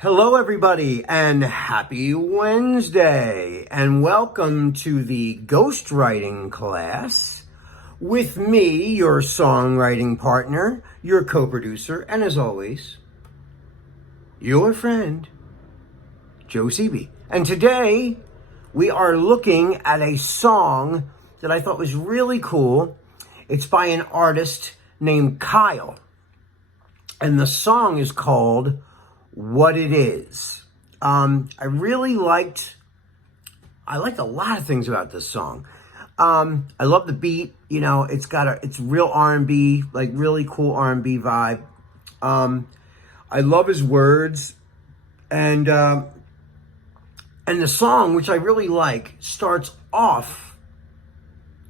Hello, everybody, and happy Wednesday, and welcome to the ghostwriting class with me, your songwriting partner, your co-producer, and as always, your friend, Joe Seeby. And today, we are looking at a song that I thought was really cool. It's by an artist named Kyle, and the song is called What It Is. I liked a lot of things about this song. I love the beat. You know, it's real R&B, like really cool R&B vibe. I love his words, and the song, which I really like, starts off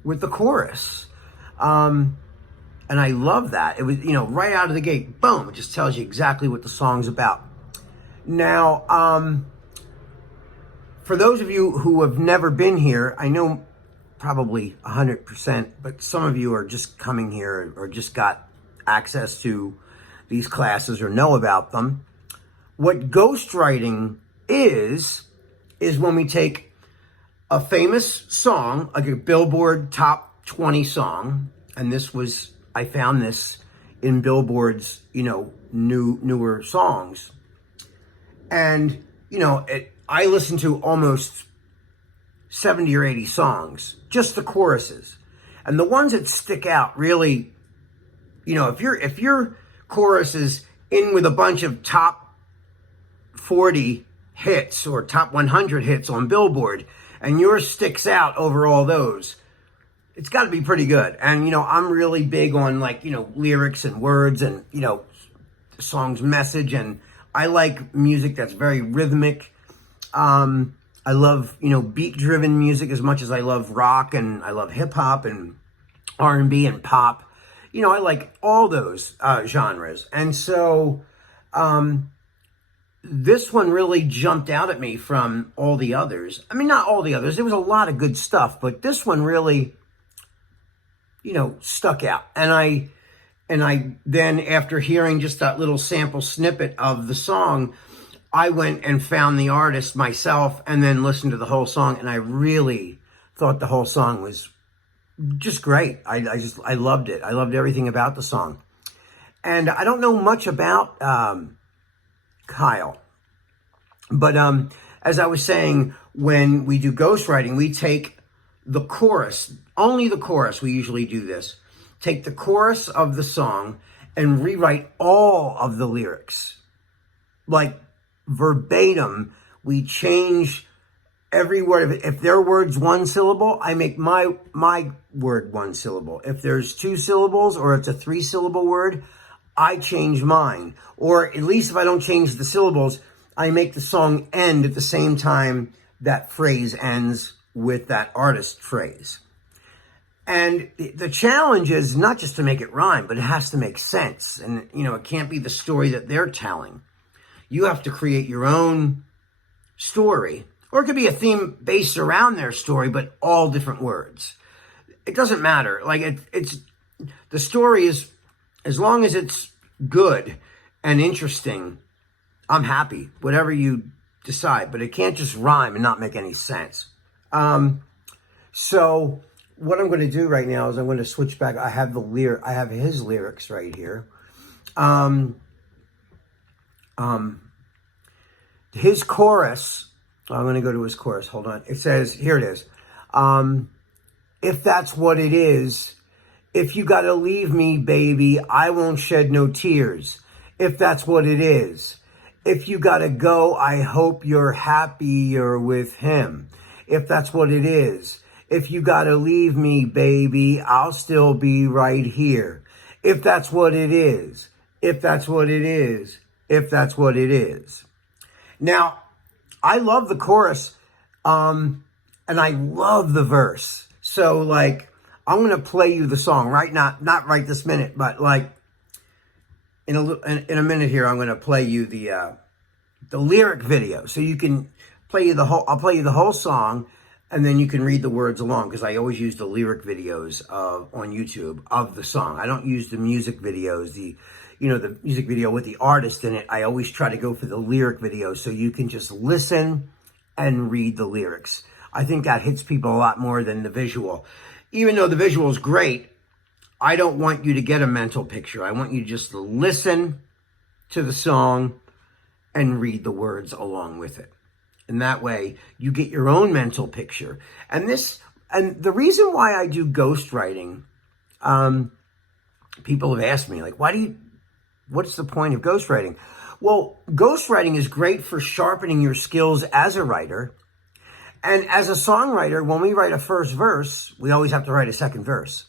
with the chorus. And I love that. It was, right out of the gate, boom, it just tells you exactly what the song's about. Now, for those of you who have never been here, I know probably 100%, but some of you are just coming here or just got access to these classes or know about them. What ghostwriting is when we take a famous song, like a Billboard Top 20 song, and I found this in Billboard's, newer songs. And, I listen to almost 70 or 80 songs, just the choruses. And the ones that stick out really, if your chorus is in with a bunch of top 40 hits or top 100 hits on Billboard, and yours sticks out over all those, it's got to be pretty good. And, I'm really big on lyrics and words and, the song's message. And I like music that's very rhythmic. I love, beat-driven music as much as I love rock, and I love hip-hop and R&B and pop. I like all those genres. And so this one really jumped out at me from all the others. I mean, not all the others. There was a lot of good stuff, but this one really, stuck out. And I then, after hearing just that little sample snippet of the song, I went and found the artist myself and then listened to the whole song. And I really thought the whole song was just great. I loved it. I loved everything about the song. And I don't know much about Kyle. But as I was saying, when we do ghostwriting, we take the chorus, only the chorus. We usually do this. Take the chorus of the song and rewrite all of the lyrics. Like verbatim, we change every word. If their word's one syllable, I make my word one syllable. If there's two syllables or it's a 3-syllable word, I change mine. Or at least if I don't change the syllables, I make the song end at the same time that phrase ends with that artist phrase. And the challenge is not just to make it rhyme, but it has to make sense. And, it can't be the story that they're telling. You have to create your own story. Or it could be a theme based around their story, but all different words. It doesn't matter. Like, it's the story is, as long as it's good and interesting, I'm happy. Whatever you decide. But it can't just rhyme and not make any sense. So what I'm going to do right now is I'm going to switch back. I have his lyrics right here. His chorus, I'm going to go to his chorus. Hold on. It says, here it is. If that's what it is, if you got to leave me, baby, I won't shed no tears. If that's what it is. If you got to go, I hope you're happier with him. If that's what it is. If you got to leave me, baby, I'll still be right here. If that's what it is. If that's what it is. If that's what it is. Now, I love the chorus, and I love the verse. So, I'm going to play you the song right now, not right this minute, but in a minute here, I'm going to play you the lyric video, so you can I'll play you the whole song, and then you can read the words along, because I always use the lyric videos on YouTube of the song. I don't use the music videos, the music video with the artist in it, I always try to go for the lyric video so you can just listen and read the lyrics. I think that hits people a lot more than the visual. Even though the visual is great, I don't want you to get a mental picture. I want you just to listen to the song and read the words along with it. And that way you get your own mental picture. And the reason why I do ghostwriting, people have asked me, like, what's the point of ghostwriting? Well, ghostwriting is great for sharpening your skills as a writer. And as a songwriter, when we write a first verse, we always have to write a second verse.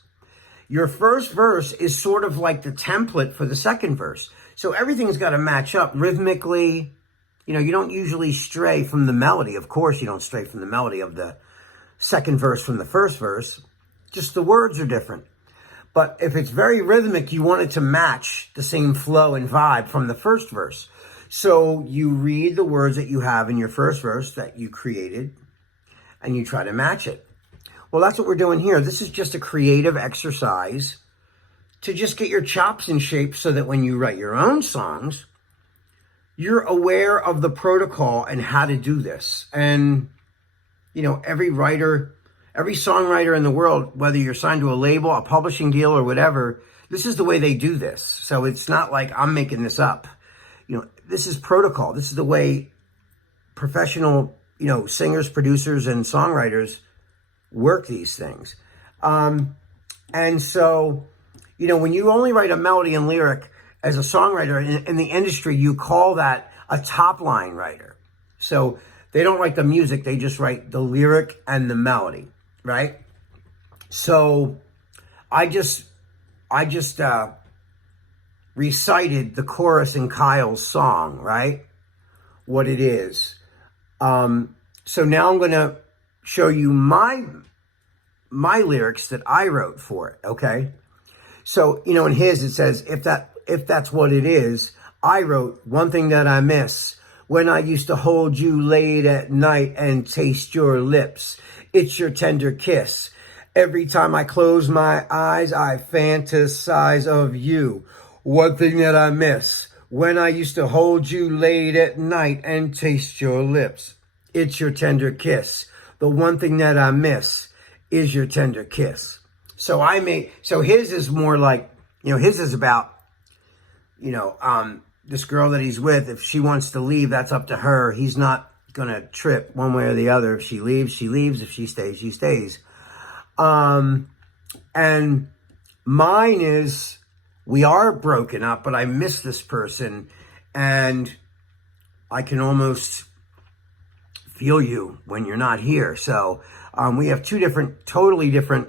Your first verse is sort of like the template for the second verse. So everything's got to match up rhythmically. You don't usually stray from the melody. Of course, you don't stray from the melody of the second verse from the first verse. Just the words are different. But if it's very rhythmic, you want it to match the same flow and vibe from the first verse. So you read the words that you have in your first verse that you created, and you try to match it. Well, that's what we're doing here. This is just a creative exercise to just get your chops in shape so that when you write your own songs, you're aware of the protocol and how to do this. And, every songwriter in the world, whether you're signed to a label, a publishing deal, or whatever, this is the way they do this. So it's not like I'm making this up. This is protocol. This is the way professional singers, producers, and songwriters work these things. And so, when you only write a melody and lyric as a songwriter in the industry, you call that a top line writer. So they don't write the music, they just write the lyric and the melody, right? So I just recited the chorus in Kyle's song, right? What it is. So now I'm going to show you my lyrics that I wrote for it, okay? So, in his, it says, if that's what it is, I wrote one thing that I miss when I used to hold you late at night and taste your lips. It's your tender kiss. Every time I close my eyes, I fantasize of you. One thing that I miss when I used to hold you late at night and taste your lips. It's your tender kiss. The one thing that I miss is your tender kiss. So his is more like, his is about, this girl that he's with. If she wants to leave, that's up to her. He's not going to trip one way or the other. If she leaves, she leaves. If she stays, she stays. And mine is, we are broken up, but I miss this person and I can almost feel you when you're not here. So we have two totally different,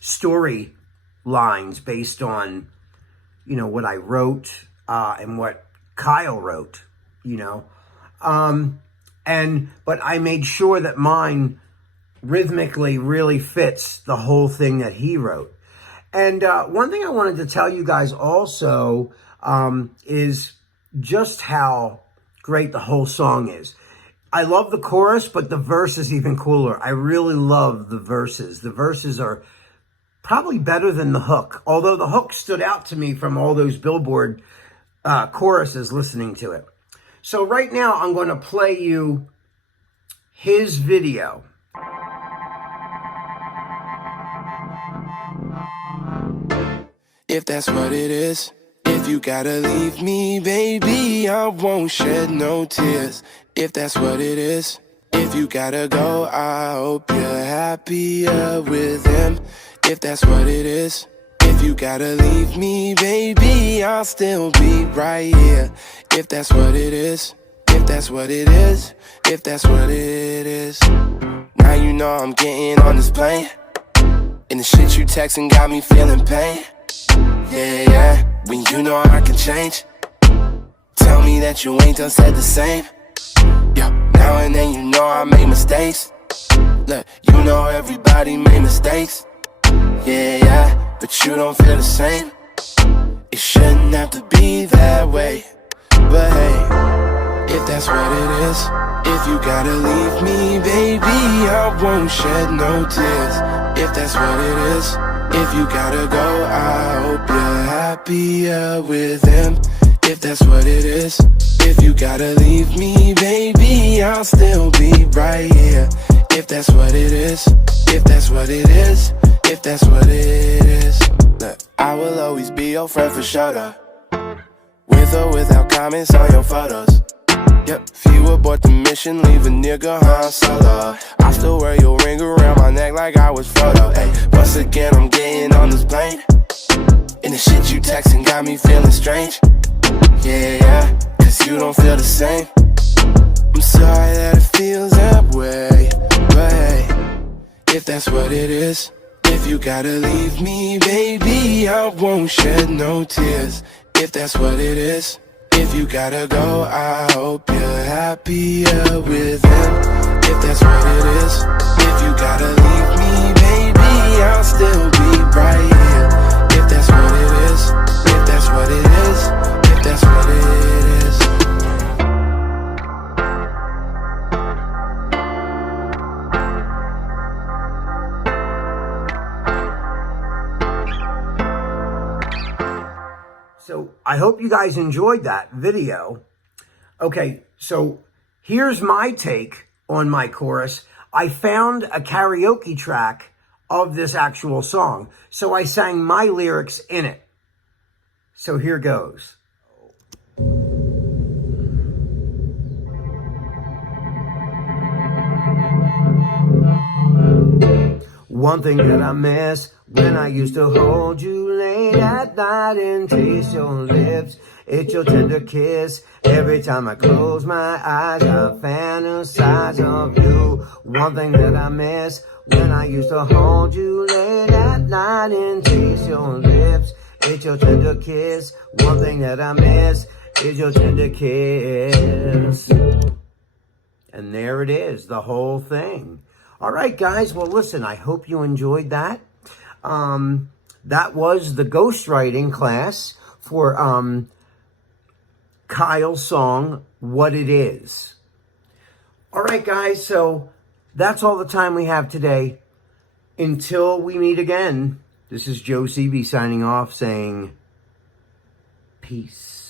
story lines based on, what I wrote and what Kyle wrote, but I made sure that mine rhythmically really fits the whole thing that he wrote. And one thing I wanted to tell you guys also is just how great the whole song is. I love the chorus, but the verse is even cooler. I really love the verses. The verses are probably better than the hook, although the hook stood out to me from all those Billboard choruses listening to it. So right now, I'm going to play you his video. If that's what it is, if you gotta leave me, baby, I won't shed no tears. If that's what it is, if you gotta go, I hope you're happier with him. If that's what it is, if you gotta leave me, baby, I'll still be right here. If that's what it is, if that's what it is, if that's what it is. Now you know I'm getting on this plane, and the shit you texting got me feeling pain. Yeah, yeah, when you know I can change. Tell me that you ain't done said the same. Yeah, now and then you know I make mistakes. Look, you know everybody made mistakes. Yeah, yeah, but you don't feel the same. It shouldn't have to be that way. But hey, if that's what it is, if you gotta leave me, baby, I won't shed no tears. If that's what it is, If you gotta go, I hope you're happier with him. If that's what it is. If you gotta leave me, baby, I'll still be right here. If that's what it is. If that's what it is. If that's what it is. Look, I will always be your friend for sure, though. With or without comments on your photos. Yep, if you abort the mission, leave a nigga Han Solo. I still wear your ring around my neck like I was Frodo. Ayy, once again, I'm getting on this plane. And the shit you texting got me feeling strange. Yeah, cause you don't feel the same. I'm sorry that it feels that way. But hey, if that's what it is. If you gotta leave me, baby, I won't shed no tears. If that's what it is. If you gotta go, I hope you're happier with him. If that's what it is. If you gotta leave me, baby, I'll still be right here. If that's what it is. If that's what it is. If that's what it is. So I hope you guys enjoyed that video. Okay, so here's my take on my chorus. I found a karaoke track of this actual song, so I sang my lyrics in it. So here goes. One thing that I miss when I used to hold you late at night and taste your lips. It's your tender kiss. Every time I close my eyes, I fantasize of you. One thing that I miss when I used to hold you late at night and taste your lips. It's your tender kiss. One thing that I miss is your tender kiss. And there it is, the whole thing. All right, guys. Well, listen, I hope you enjoyed that. That was the ghostwriting class for Kyle's song, What It Is. All right, guys. So that's all the time we have today. Until we meet again, this is Joe Seavey signing off saying peace.